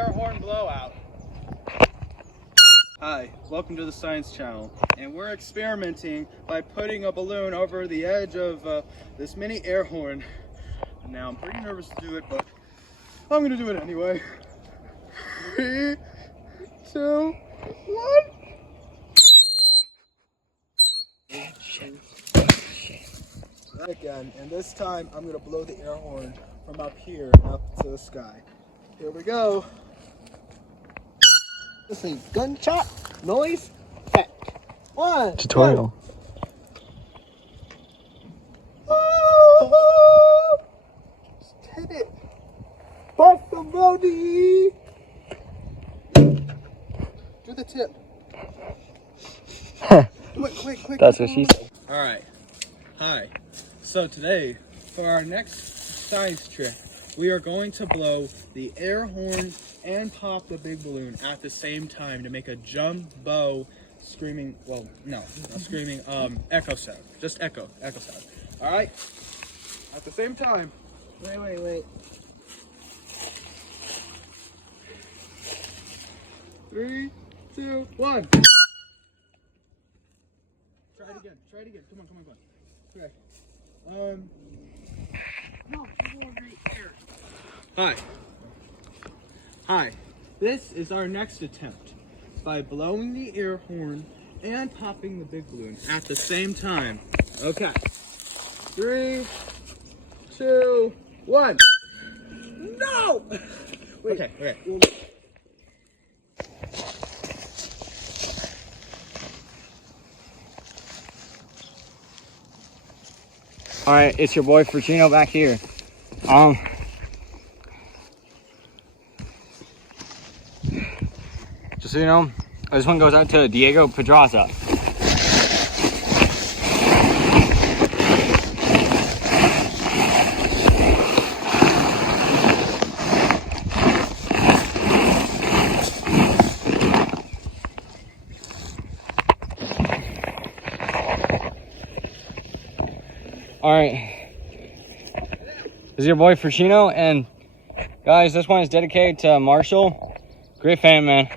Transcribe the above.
air horn blowout. Hi, welcome to the Science Channel, and we're experimenting by putting a balloon over the edge of this mini air horn. Now I'm pretty nervous to do it, but I'm gonna do it anyway. 3, 2, 1. Again, and this time I'm gonna blow the air horn from up here up to the sky. Here we go. This is gunshot noise effect. 1 Tutorial. Oh, just hit it. Buffalo. Do the tip. Quick. That's what she said. Alright, hi. So today, for our next science trick, we are going to blow the air horn and pop the big balloon at the same time to make a jumbo screaming, well, no, not screaming, echo sound. Just echo sound. Alright? At the same time. Wait. 3, 2, 1. Try it again. Come on. Okay. No, right here. Hi. This is our next attempt by blowing the air horn and popping the big balloon at the same time. Okay. 3, 2, 1. No! Wait. Okay. All right, it's your boy Frachino back here. Just so you know, this one goes out to Diego Pedraza. All right, this is your boy Frachino, and guys, this one is dedicated to Marshall. Great fan, man.